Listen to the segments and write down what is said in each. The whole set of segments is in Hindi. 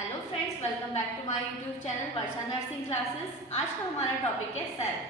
Hello friends, welcome back to my YouTube channel Varsha nursing classes. आज का हमारा टॉपिक है सेल।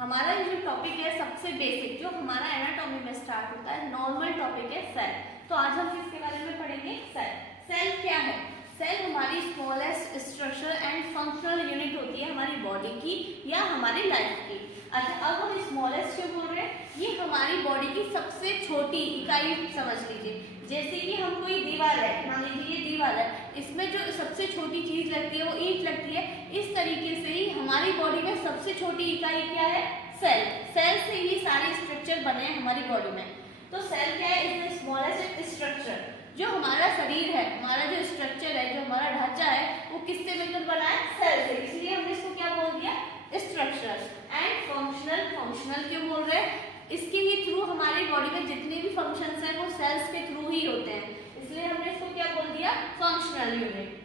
हमारा ये जो टॉपिक है सबसे बेसिक जो हमारा एनाटॉमी में स्टार्ट होता है, नॉर्मल टॉपिक है सेल। तो आज हम किसके बारे में पढ़ेंगे? सेल। सेल क्या है? सेल हमारी smallest structure and functional unit होती है हमारी बॉडी की या हमारी लाइफ की। अच्छा, अब हम स्मॉलेस्ट क्यों बोल रहे हैं? ये हमारी बॉडी की सबसे छोटी इकाई समझ लीजिए। जैसे कि हम कोई दीवार है, मान लीजिए ये दीवार है, इसमें जो सबसे छोटी चीज लगती है वो ईंट लगती है। इस तरीके से ही हमारी बॉडी में सबसे छोटी इकाई क्या है? सेल। सेल से ही सारे स्ट्रक्चर बने हैं हमारी बॉडी में। तो सेल क्या है? Is the smallest structure. जो हमारा शरीर है, हमारा जो स्ट्रक्चर है, जो हमारा ढांचा है, वो किससे मिलकर बना है? सेल से। इसलिए हमने इसको क्या बोल दिया? स्ट्रक्चर। And functional. फंक्शनल क्यों बोल रहे हैं? इसके ही थ्रू हमारी बॉडी में जितने भी फंक्शंस हैं वो सेल्स के थ्रू ही होते हैं, इसलिए हमने इसको क्या बोल दिया? Functional unit.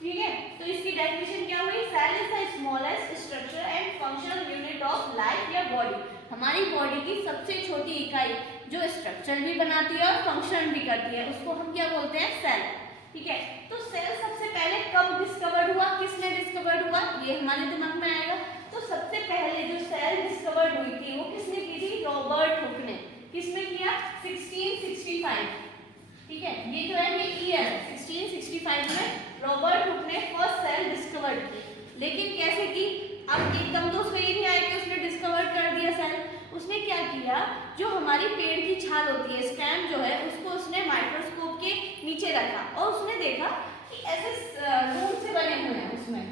ठीक है, तो इसकी डेफिनेशन क्या हुई? Cell is the smallest structure and functional unit of life या बॉडी। हमारी बॉडी की सबसे छोटी इकाई जो स्ट्रक्चर भी बनाती है और फंक्शन भी करती है, उसको हम क्या बोलते हैं? सेल। ठीक है, तो सेल सबसे पहले कब डिस्कवर्ड हुआ? किसने डिस्कवर्ड हुआ? ये हमारे दिमाग में आएगा। तो सबसे पहले जो सेल डिस्कवर्ड हुई थी वो किसने की थी? रॉबर्ट हुक ने। किसने किया? 1665। ठीक है, ये जो है ये ईयर 1665 में रॉबर्ट हुक ने फर्स्ट सेल डिस्कवर्ड की। लेकिन कैसे की? अब एकदम तो उसमें ये नहीं आया कि उसने डिस्कवर कर दिया सेल। उसने क्या किया? जो हमारी पेड़ की छाल होती है, स्टेम जो है, उसको उसने माइक्रोस्कोप के नीचे रखा और उसने देखा कि ऐसे रूम से बने हुए हैं उसमें।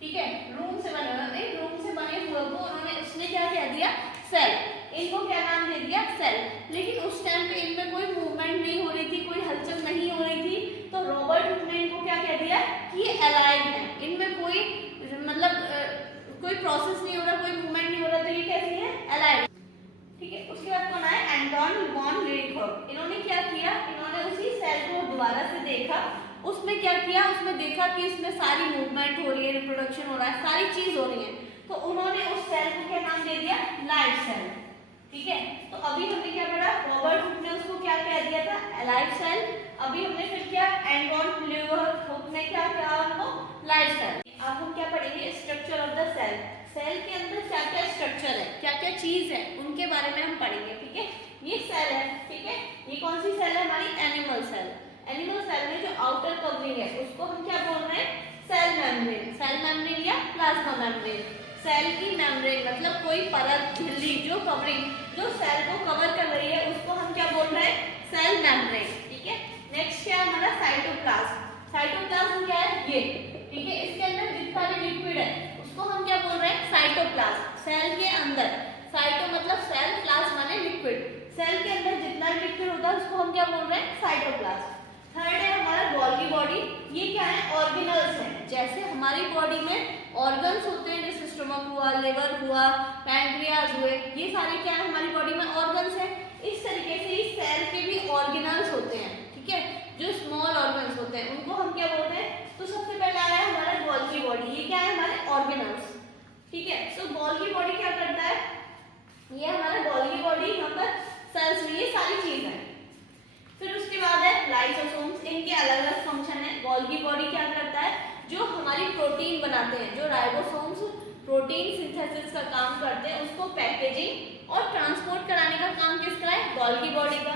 ठीक है, रूम से बने हुए, रूम से बने हुए को उसने क्या कह दिया? सेल। इनको क्या नाम दे दिया? सेल। लेकिन उस टाइम पे इनमें कोई मूवमेंट नहीं हो रही थी, कोई हलचल नहीं हो रही थी, तो रॉबर्ट हुक ने इनको क्या कह दिया कि ये अलाइव है, इनमें कोई कोई प्रोसेस नहीं हो रहा, कोई मूवमेंट नहीं हो रहा, तो ये कैसी है? अलाइव। ठीक है, उसके बाद कौन आया? Anton von Leidenberg. इन्होंने क्या किया? इन्होंने उसी सेल को दोबारा से देखा। उसमें क्या किया? उसमें देखा कि इसमें सारी मूवमेंट हो रही है, रिप्रोडक्शन हो रहा है, सारी चीज हो रही है, तो उन्होंने उस सेल को क्या नाम दे दिया? Live cell. ठीक है, तो अभी हमने क्या पढ़ा? रॉबर्ट हुक ने उसको क्या कह दिया था? Alive cell. अभी हमने फिर क्या? एंटोन लीडेनबर्ग हुक ने क्या कहा उनको? Live cell. अब हम क्या पढ़ेंगे? Structure of the cell. Cell के अंदर क्या क्या स्ट्रक्चर है, क्या क्या चीज है, उनके बारे में हम पढ़ेंगे। ठीक है, ये सेल है। ठीक है, ये कौन सी सेल है? हमारी एनिमल सेल। एनिमल सेल में जो आउटर कवरिंग है उसको हम क्या बोल रहे हैं? Cell membrane. सेल मेम्ब्रेन या प्लाज्मा मेम्ब्रेन। सेल की मेम्ब्रेन मतलब कोई परत, झिल्ली, जो कवरिंग जो सेल को कवर कर रही है, उसको हम क्या बोल रहे हैं? Cell membrane. ठीक है, नेक्स्ट क्या है हमारा? साइटोप्लाज्म। साइटोप्लाज्म क्या है? ये। ठीक है, इसके अंदर जितना भी लिक्विड है उसको हम क्या बोल रहे हैं? साइटोप्लाज्म। सेल के अंदर, साइटो मतलब सेल, प्लाज्म माने लिक्विड। सेल के अंदर जितना लिक्विड होता है उसको हम क्या बोल रहे हैं? साइटोप्लाज्म। थर्ड है हमारा गोल्गी बॉडी। ये क्या है? ऑर्गेनल्स है। जैसे हमारी बॉडी में ऑर्गन्स होते हैं, जैसे स्टमक हुआ, लिवर हुआ, पैंक्रियाज हुए, ये सारे क्या है? हमारी बॉडी में ऑर्गन्स है। इस तरीके से इस सेल के भी ऑर्गेनल्स होते हैं। ठीक है, जो स्मॉल ऑर्गन्स होते हैं उनको हम क्या बोलते हैं? तो सबसे पहले आया हमारा गोल्गी बॉडी। ये क्या है? हमारे ऑर्गेनल्स। ठीक है, तो गोल्गी बॉडी क्या करता है? ये हमारा गोल्गी बॉडी, यहाँ पर सेल्स में ये सारी चीज है। फिर उसके बाद है लाइसोसोम्स। इनके अलग अलग फंक्शन है। गोल्गी बॉडी क्या करता है? जो हमारी प्रोटीन बनाते हैं, जो राइबोसोम्स प्रोटीन सिंथेसिस का काम करते हैं, उसको पैकेजिंग और ट्रांसपोर्ट कराने का काम किसका है? गोल्गी बॉडी का।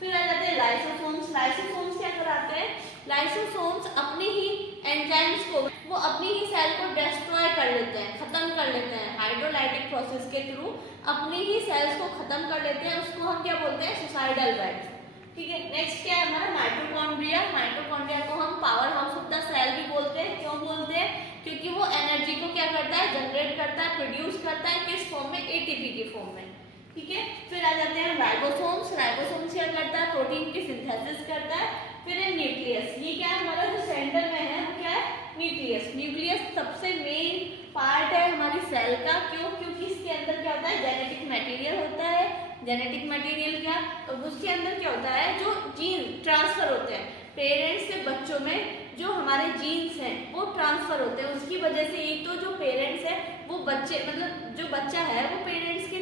फिर आ जाते हैं लाइसोसोम्स। लाइसोसोम्स क्या कराते हैं? लाइसोसोम्स अपनी ही एंजाइम्स को, वो अपनी ही सेल को डिस्ट्रॉय कर लेते हैं, खत्म कर लेते हैं, हाइड्रोलाइटिक प्रोसेस के थ्रू अपनी ही सेल्स को खत्म कर लेते हैं। उसको हम क्या बोलते हैं? Suicidal death. ठीक है, नेक्स्ट क्या है हमारा? माइटोकॉन्ड्रिया। माइटोकॉन्ड्रिया को हम powerhouse of the cell भी बोलते हैं। क्यों बोलते हैं? क्योंकि वो एनर्जी को क्या करता है? जनरेट करता है, प्रोड्यूस करता है। किस फॉर्म में? एटीपी के फॉर्म में। ठीक है, फिर आ जाते हैं राइबोसोम्स। राइबोसोम्स क्या करता है? प्रोटीन की सिंथेसिस करता है। फिर है न्यूक्लियस। ये क्या है हमारा? जो सेंटर में है वो क्या है? न्यूक्लियस। न्यूक्लियस सबसे मेन पार्ट है हमारी सेल का। क्यों? क्योंकि इसके अंदर क्या होता है? जेनेटिक मटेरियल होता है। जेनेटिक मटेरियल क्या? तो उसके अंदर क्या होता है? जो जीन ट्रांसफर होते हैं पेरेंट्स से बच्चों में, जो हमारे जीन्स हैं वो ट्रांसफर होते हैं। उसकी वजह से एक तो जो पेरेंट्स है वो बच्चे, मतलब जो बच्चा है वो पेरेंट्स के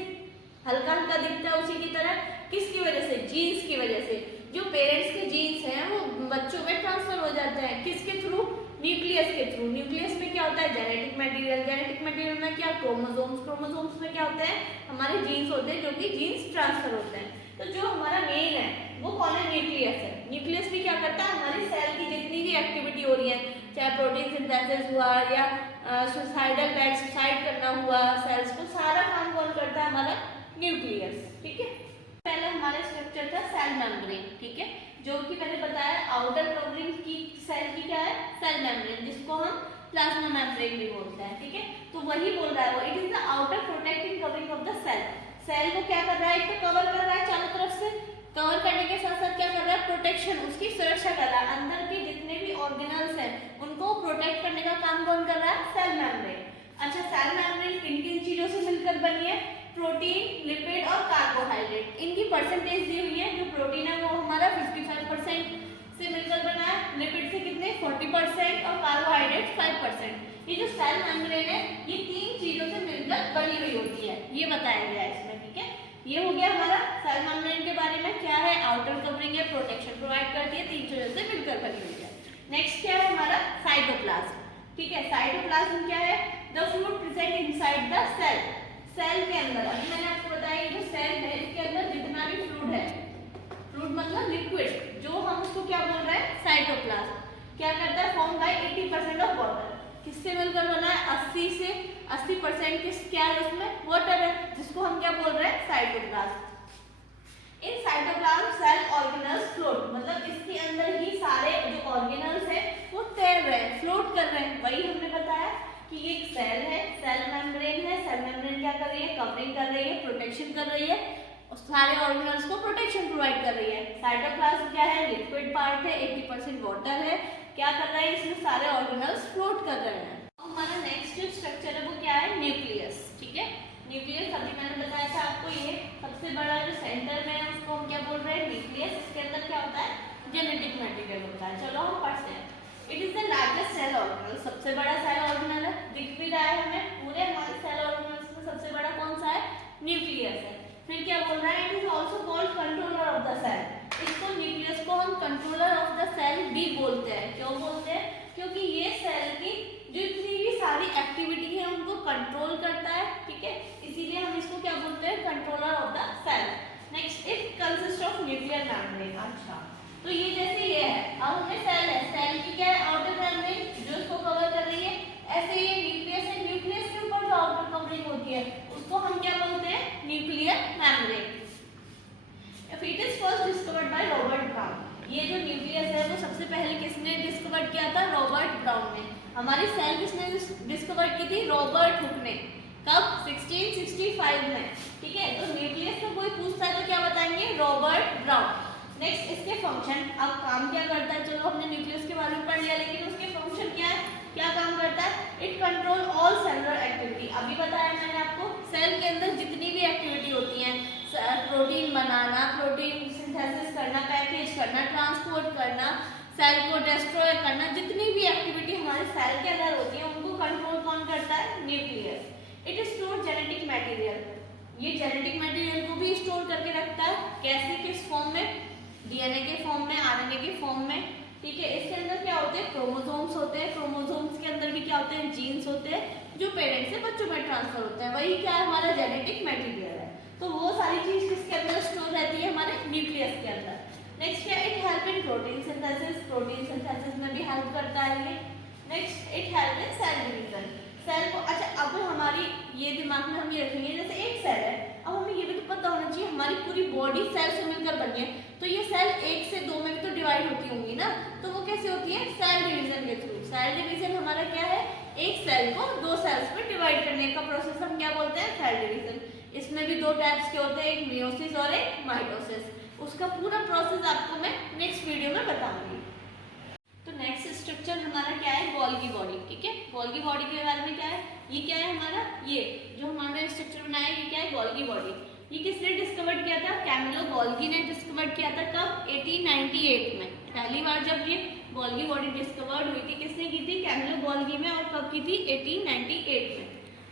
हल्का हल्का दिखता है उसी की तरह। किसकी वजह से? जीन्स की वजह से। जो पेरेंट्स के जीन्स हैं वो बच्चों में ट्रांसफर हो जाते हैं। किसके थ्रू? न्यूक्लियस न्यूक्लियस के थ्रू। न्यूक्लियस में क्या होता है, जेनेटिक मटेरियल, जेनेटिक मटेरियल में क्या, क्रोमोसोम्स, क्रोमोसोम्स में क्या होते हैं, हमारे जीन्स होते हैं, जो कि जीन्स ट्रांसफर होते हैं। तो जो हमारा मेन है वो कौन है, न्यूक्लियस है। न्यूक्लियस भी क्या करता है, हमारी सेल की जितनी भी एक्टिविटी हो रही है, चाहे प्रोटीन सिंथेसिस हुआ या सुसाइडल बैग सुसाइड करना हुआ सेल्स को, सारा काम कौन करता है, हमारा न्यूक्लियस। ठीक है, पहले हमारा स्ट्रक्चर था सेल मेम्ब्रेन। ठीक है, जो कि मैंने बताया आउटर कवरिंग की सेल की क्या है, सेल मेम्ब्रेन, जिसको हम प्लाज्मा मेम्ब्रेन भी बोलते हैं। ठीक है, तो वही बोल रहा है वो, it is the outer protecting covering of the cell. Cell को क्या कर रहा है, एक तो कवर कर रहा है चारों तरफ से, कवर करने के साथ साथ क्या कर रहा है, प्रोटेक्शन, उसकी सुरक्षा कर रहा है। अंदर के जितने भी ऑर्गेनल्स हैं उनको प्रोटेक्ट करने का काम कौन कर रहा है, सेल मेम्ब्रेन। अच्छा, सेल मेम्ब्रेन किन किन चीजों से मिलकर बनी है, प्रोटीन, लिपिड और कार्बोहाइड्रेट। इनकी परसेंटेज दी हुई है, जो प्रोटीन है वो हमारा 55% से मिलकर बना है, लिपिड से कितने 40% और कार्बोहाइड्रेट 5%। ये जो सेल मेम्ब्रेन है ये 3 चीजों से मिलकर बनी हुई होती है, ये बताया गया है इसमें। ठीक है, ये हो गया हमारा सेल मेम्ब्रेन के बारे में, क्या है, आउटर कवरिंग है, प्रोटेक्शन प्रोवाइड करती है, 3 चीजों से मिलकर बनी हुई है। नेक्स्ट क्या है हमारा, साइटोप्लाज्म। ठीक है, साइटोप्लाज्म क्या है, the fluid present inside the cell. Cell के अंदर, अभी मैंने आपको बताया जो सेल है इसके अंदर जितना भी फ्लूइड है, फ्लूइड मतलब लिक्विड, जो हम उसको क्या बोल रहे हैं, साइटोप्लाज्म, क्या करता है, फॉर्म बाय 80% ऑफ वाटर। किससे मिलकर बना है, 80 से 80% किस क्या है उसमें, वाटर है, जिसको हम क्या बोल रहे हैं, cytoplasm. In cytoplasm cell organelles float, मतलब इसके अंदर ही सारे जो ऑर्गेनल्स है वो तैर रहे हैं, फ्लोट कर रहे हैं। वही हमने बताया कि ये एक सेल है, सेल मेम्ब्रेन है, सेल मेम्ब्रेन क्या कर रही है, कवरिंग कर रही है, प्रोटेक्शन कर रही है, और सारे ऑर्गेनल्स को प्रोटेक्शन प्रोवाइड कर रही है। साइटोप्लाज्म क्या है, लिक्विड पार्ट है, 80% वाटर है, क्या कर रहा है, इसमें सारे ऑर्गेनल्स फ्लोट कर रहे हैं। हमारा नेक्स्ट जो स्ट्रक्चर है वो क्या है, न्यूक्लियस। ठीक है, न्यूक्लियस अभी मैंने बताया था आपको, ये सबसे बड़ा जो सेंटर में है उसको हम क्या बोल रहे हैं, न्यूक्लियस। इसके अंदर क्या होता है, जेनेटिक मटेरियल होता है। चलो हम पढ़ते हैं। It is the largest cell organelle, सबसे बड़ा सेल ऑर्गेनल है, दिख भी रहा है हमें, पूरे हमारे सेल ऑर्गेनल्स में सबसे बड़ा कौन सा है, न्यूक्लियस है। फिर क्या बोल रहा है, it is also called controller of the cell. इसको न्यूक्लियस को हम कंट्रोलर ऑफ द सेल भी बोलते हैं। क्यों बोलते हैं, क्योंकि ये सेल की जितनी भी सारी एक्टिविटी है उनको कंट्रोल करता है। ठीक है, इसीलिए हम इसको क्या बोलते हैं, controller of the cell. Next, it consist of nuclear membrane. अच्छा, तो ये जैसे ये है, अब हमें सेल है, सेल की क्या है, आउटर मेम्ब्रेन जो इसको कवर कर रही है, ऐसे ये न्यूक्लियस है, न्यूक्लियस के ऊपर जो आउटर कवरिंग होती है उसको हम क्या बोलते हैं, nuclear membrane. It is first discovered by Robert brown. ये जो न्यूक्लियस है वो सबसे पहले किसने डिस्कवर किया था, रॉबर्ट ब्राउन ने। हमारी सेल किसने डिस्कवर की थी, रॉबर्ट हुक ने। कब, 1665 में। ठीक है, तो न्यूक्लियस में कोई पूछता है तो क्या बताएंगे, रॉबर्ट ब्राउन। नेक्स्ट, इसके फंक्शन, अब काम क्या करता है, चलो हमने न्यूक्लियस के बारे में पढ़ लिया, लेकिन उसके फंक्शन क्या है, क्या काम करता है, it control all cellular activity. अभी बताया मैंने आपको, सेल के अंदर जितनी भी एक्टिविटी होती है, प्रोटीन बनाना, प्रोटीन सिंथेसिस करना, पैकेज करना, ट्रांसपोर्ट करना, सेल को डिस्ट्रॉय करना, जितनी भी एक्टिविटी हमारे सेल के अंदर होती है उनको कंट्रोल कौन करता है, nucleus. It store genetic material, ये जेनेटिक मटेरियल को भी स्टोर करके रखता है। कैसे, किस फॉर्म में, डीएनए के फॉर्म में, आरएनए के फॉर्म में। ठीक है, इसके अंदर क्या होते हैं, क्रोमोसोम्स होते हैं, क्रोमोसोम्स के अंदर भी क्या होते हैं, जीन्स होते हैं, जो पेरेंट्स से बच्चों में ट्रांसफर होते हैं, वही क्या है, हमारा जेनेटिक मटेरियल है। तो वो सारी चीज किसके अंदर स्टोर रहती है, हमारे न्यूक्लियस के अंदर। नेक्स्ट क्या, it help in protein synthesis, protein synthesis में भी हेल्प करता है ये। Next, it help in cell division, cell को, अच्छा अब हमारी ये दिमाग में हम ये रखेंगे, जैसे एक सेल है, अब हमें ये भी तो पता होना चाहिए हमारी पूरी बॉडी सेल से मिलकर बनी है, तो ये सेल 1 से 2 में भी तो डिवाइड होती होंगी ना, तो वो कैसे होती है, सेल डिवीजन के थ्रू। सेल डिवीजन हमारा क्या है, एक सेल को 2 सेल्स में डिवाइड करने का प्रोसेस हम क्या बोलते हैं, सेल डिवीजन। इसमें भी 2 टाइप्स के होते हैं, एक मियोसिस और एक माइटोसिस। उसका पूरा प्रोसेस आपको मैं नेक्स्ट वीडियो में बताऊंगी। तो नेक्स्ट स्ट्रक्चर हमारा क्या है, गोल्गी बॉडी। ठीक है, गोल्गी बॉडी के बारे में क्या है, ये क्या है हमारा, ये जो हमारा स्ट्रक्चर बनाया है ये क्या है, गोल्गी बॉडी। ये किसने डिस्कवर किया था, कैमिलो गोल्गी ने डिस्कवर किया था। कब, 1898 में। पहली बार जब ये गोल्गी बॉडी डिस्कवर्ड हुई थी, किसने की थी, कैमिलो गोल्गी में, और कब की थी, 1898 में।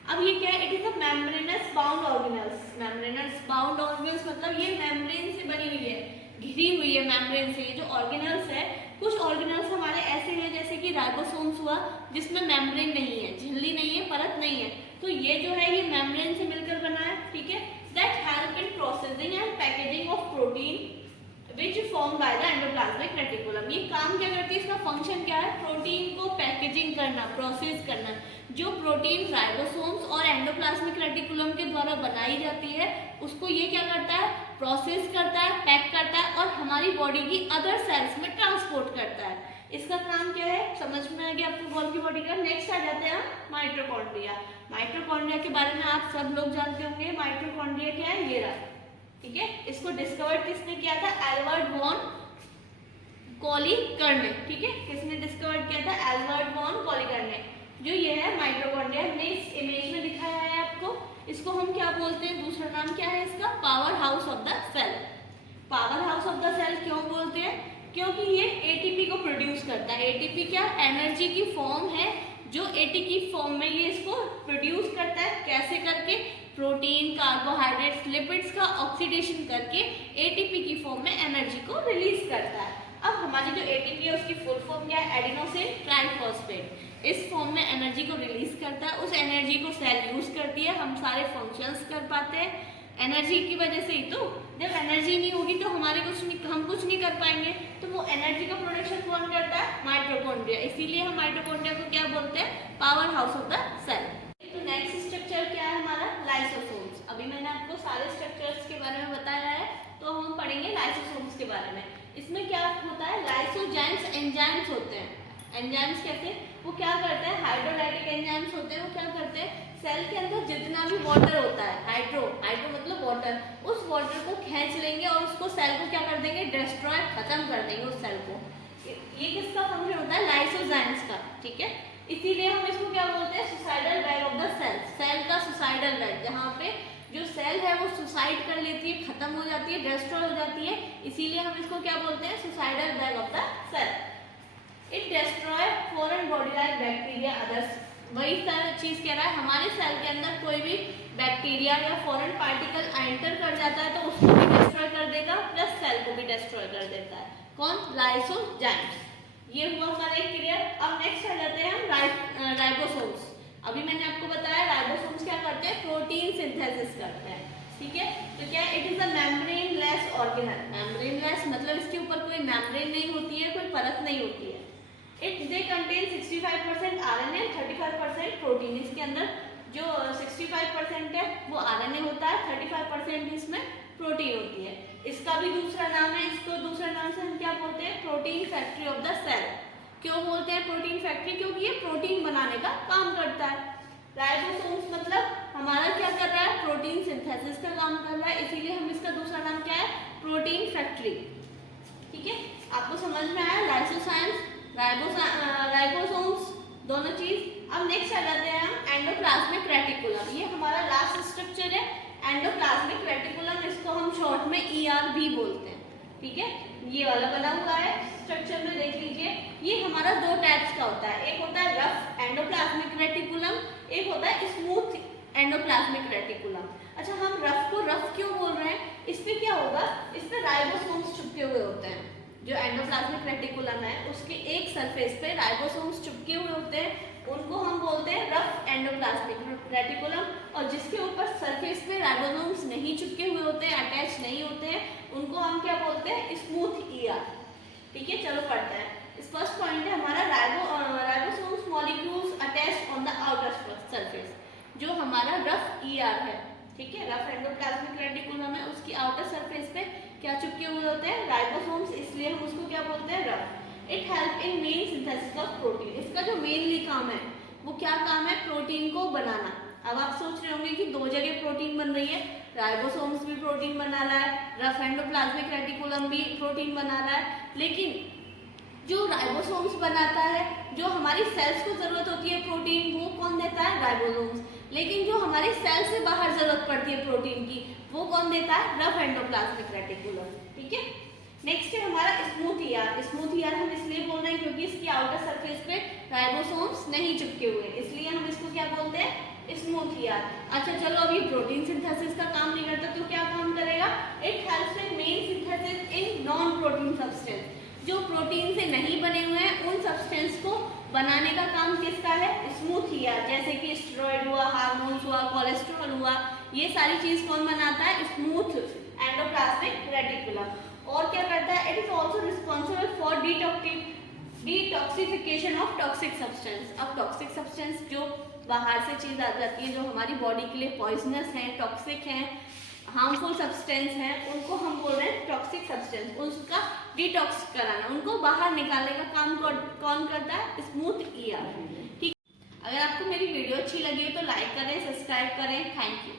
अब ये क्या है, it is a membranes bound organelles. Membranes bound organelles मतलब ये मेम्ब्रेन से बनी हुई है, घिरी हुई है मेम्ब्रेन से। ये जो ऑर्गेनल्स है कुछ ऑर्गेनल्स हमारे ऐसे हैं जैसे कि राइबोसोम्स हुआ, जिसमें मेम्ब्रेन नहीं है, झिल्ली नहीं है, परत नहीं है, तो ये जो है ये मेम्ब्रेन से मिलकर बना है, ठीक है। That help in processing and packaging of protein which form by the endoplasmic reticulum. ये काम क्या करती है, इसका फंक्शन क्या है, प्रोटीन को पैकेजिंग करना, प्रोसेस करना। जो प्रोटीन राइबोसोम्स और एंडोप्लाज्मिक रेटिकुलम के द्वारा बनाई जाती है उसको ये क्या करता है, प्रोसेस करता है, पैक करता है और हमारी बॉडी की अदर सेल्स में ट्रांसपोर्ट करता है। इसका काम क्या है, समझ में आ गया आपको गोल्गी बॉडी का। नेक्स्ट आ जाते हैं माइटोकॉन्ड्रिया। माइटोकॉन्ड्रिया के बारे में आप सब लोग जानते होंगे। माइटोकॉन्ड्रिया क्या है, ये रहा, ठीक है। इसको डिस्कवर किसने किया था, एल्बर्ट वॉन कॉलीकर ने, ठीक है। किसने डिस्कवर किया था, एल्बर्ट वॉन कॉलीकर ने। जो ये है माइटोकॉन्ड्रिया, हमने इस इमेज में दिखाया है आपको। इसको हम क्या बोलते हैं, दूसरा नाम क्या है इसका, powerhouse of the cell. Powerhouse of the cell क्यों बोलते हैं, क्योंकि ये एटीपी को प्रोड्यूस करता है। एटीपी क्या, एनर्जी की फॉर्म है, जो एटीपी की फॉर्म में ये इसको प्रोड्यूस करता है। कैसे करके, प्रोटीन, कार्बोहाइड्रेट्स, लिपिड्स का ऑक्सीडेशन करके एटीपी की फॉर्म में एनर्जी को रिलीज करता है। अब हमारी जो एटीपी है उसकी फुल फॉर्म क्या है, एडिनोसिन ट्राइफॉस्फेट। इस फॉर्म में एनर्जी को रिलीज करता है, उस एनर्जी को सेल यूज करती है, हम सारे फंक्शंस कर पाते हैं एनर्जी की वजह से ही। तो जब एनर्जी नहीं होगी तो हम कुछ नहीं कर पाएंगे। तो वो एनर्जी का प्रोडक्शन कौन करता है, माइटोकॉन्ड्रिया। इसीलिए हम माइटोकॉन्ड्रिया को क्या बोलते हैं, powerhouse of the cell. तो नेक्स्ट स्ट्रक्चर क्या है हमारा, लाइसोसोम्स। अभी मैंने आपको सारे स्ट्रक्चर्स के बारे में बताया है, तो हम पढ़ेंगे लाइसोसोम्स के बारे में। इसमें क्या होता है, लाइसोजाइम्स एंजाइम्स होते हैं। एंजाइम्स कहते हैं, वो क्या करते हैं, हाइड्रोलाइटिक एंजाइम्स होते हैं। वो क्या करते हैं, सेल के अंदर जितना भी वाटर होता है, हाइड्रो मतलब वाटर, उस वाटर को खींच लेंगे और उसको सेल को क्या कर देंगे, डिस्ट्रॉय, खत्म कर देंगे उस सेल को। ये किसका फंक्शन होता है, लाइसोजाइम्स का, ठीक है। इसीलिए हम इसको क्या बोलते हैं, suicidal bag of the cell. Cell का सुसाइडल बैग, जहाँ पे जो सेल है वो सुसाइड कर लेती है, खत्म हो जाती है, डिस्ट्रॉय हो जाती है, इसीलिए हम इसको क्या बोलते हैं, suicidal bag of the cell. It destroy foreign body like bacteria others. वही चीज कह रहा है, हमारे सेल के अंदर कोई भी बैक्टीरिया या फॉरेन पार्टिकल एंटर कर जाता है तो उसको भी डिस्ट्रॉय कर देगा, प्लस सेल को भी डिस्ट्रॉय कर देता है। कौन, लाइसोजाइम्स। ये हुआ हमारा एक क्लियर। अब नेक्स्ट आ जाते हैं हम राइबोसोम्स। अभी मैंने आपको बताया राइबोसोम्स क्या करते हैं, प्रोटीन सिंथेसिस करते हैं, ठीक है। तो क्या, it is a membrane less organelle. Membrane less मतलब इसके ऊपर कोई मेम्ब्रेन नहीं होती है, कोई परत नहीं होती है। They contain 65% RNA, 35% protein. इसके अंदर जो 65% है वो RNA होता है, 35% इसमें प्रोटीन होती है। इसका भी दूसरा नाम है, इसको दूसरे नाम से हम क्या बोलते हैं, protein factory of the cell. क्यों बोलते हैं प्रोटीन फैक्ट्री, क्योंकि ये प्रोटीन बनाने का काम करता है। राइबोसोम्स मतलब हमारा क्या कर रहा है, प्रोटीन सिंथेसिस का काम कर रहा है, इसीलिए हम इसका दूसरा नाम क्या है, प्रोटीन फैक्ट्री, ठीक है। आपको समझ में आया, लाइसोजाइम्स, राइबोसोम्स, दोनों चीज। अब नेक्स्ट आ जाते हैं हम एंडोप्लाज्मिक रेटिकुलम। ये हमारा लास्ट स्ट्रक्चर है, एंडोप्लाज्मिक रेटिकुलम। इसको हम शॉर्ट में ER भी बोलते हैं, ठीक है। ये वाला बना हुआ है स्ट्रक्चर में, देख लीजिए। ये हमारा दो टाइप्स का होता है, एक होता है रफ एंडोप्लाज्मिक रेटिकुलम, एक होता है स्मूथ एंडोप्लाज्मिक रेटिकुलम। अच्छा, हम रफ को रफ क्यों बोल रहे हैं, इस पे क्या होगा, इस पे राइबोसोम्स चिपके हुए होते हैं। जो एंडोप्लाज्मिक रेटिकुलम है उसके एक सरफेस पे राइबोसोम्स चिपके हुए होते हैं, उनको हम बोलते हैं रफ एंडोप्लाज्मिक रेटिकुलम। और जिसके ऊपर सरफेस पे राइबोसोम्स नहीं चिपके हुए होते हैं, अटैच नहीं होते हैं, उनको हम क्या बोलते हैं, स्मूथ ER, ठीक है। चलो पढ़ते हैं। फर्स्ट पॉइंट है हमारा ribosomes molecules attached on the outer surface. जो हमारा रफ ER है, ठीक है, रफ एंडोप्लाज्मिक रेटिकुलम है, उसकी आउटर सरफेस पे क्या चिपके हुए होते हैं, राइबोसोम्स, इसलिए हम उसको क्या बोलते हैं, rough. It help in main synthesis of protein. इसका जो मेनली काम है वो क्या काम है, प्रोटीन को बनाना। अब आप सोच रहे होंगे कि दो जगह प्रोटीन बन रही है, राइबोसोम्स भी प्रोटीन बना रहा है, रफ एंडोप्लाज्मिक रेटिकुलम भी प्रोटीन बना रहा है, लेकिन जो राइबोसोम्स बनाता है, जो हमारी सेल्स को जरूरत होती है प्रोटीन, वो कौन देता है, राइबोसोम्स। लेकिन जो हमारी सेल से बाहर जरूरत पड़ती है प्रोटीन की, वो कौन देता है, रफ एंडोप्लाज्मिक रेटिकुलम, ठीक है। नेक्स्ट है हमारा स्मूथ ER। स्मूथ ER हम इसलिए बोल रहे हैं क्योंकि इसकी आउटर सरफेस पे राइबोसोम्स नहीं चिपके हुए, इसलिए हम इसको क्या बोलते हैं, स्मूथ ER। अच्छा चलो, अब ये प्रोटीन सिंथेसिस का काम नहीं करता तो क्या काम करेगा, it helps in main synthesis in non protein substance. जो प्रोटीन से नहीं बने हुए हैं उन सब्सटेंस को बनाने का काम किसका है? स्मूथ ईयर, जैसे कि स्टेरॉइड हुआ, हार्मोन्स हुआ, कोलेस्ट्रॉल हुआ, ये सारी चीज कौन बनाता है? Smooth endoplasmic reticulum. और क्या करता है? It is also responsible for detoxification of toxic substance. अब टॉक्सिक सब्सटेंस जो बाहर से चीज आ जाती है, जो हमारी बॉडी के लिए पॉइजनस है, टॉक्सिक है, हार्मफुल सब्सटेंस हैं, उनको हम बोल रहे हैं टॉक्सिक सब्सटेंस। उसका डिटॉक्स कराना, उनको बाहर निकालने का काम कौन करता है? Smooth year. ठीक। अगर आपको मेरी वीडियो अच्छी लगी है तो लाइक करें, सब्सक्राइब करें। Thank you.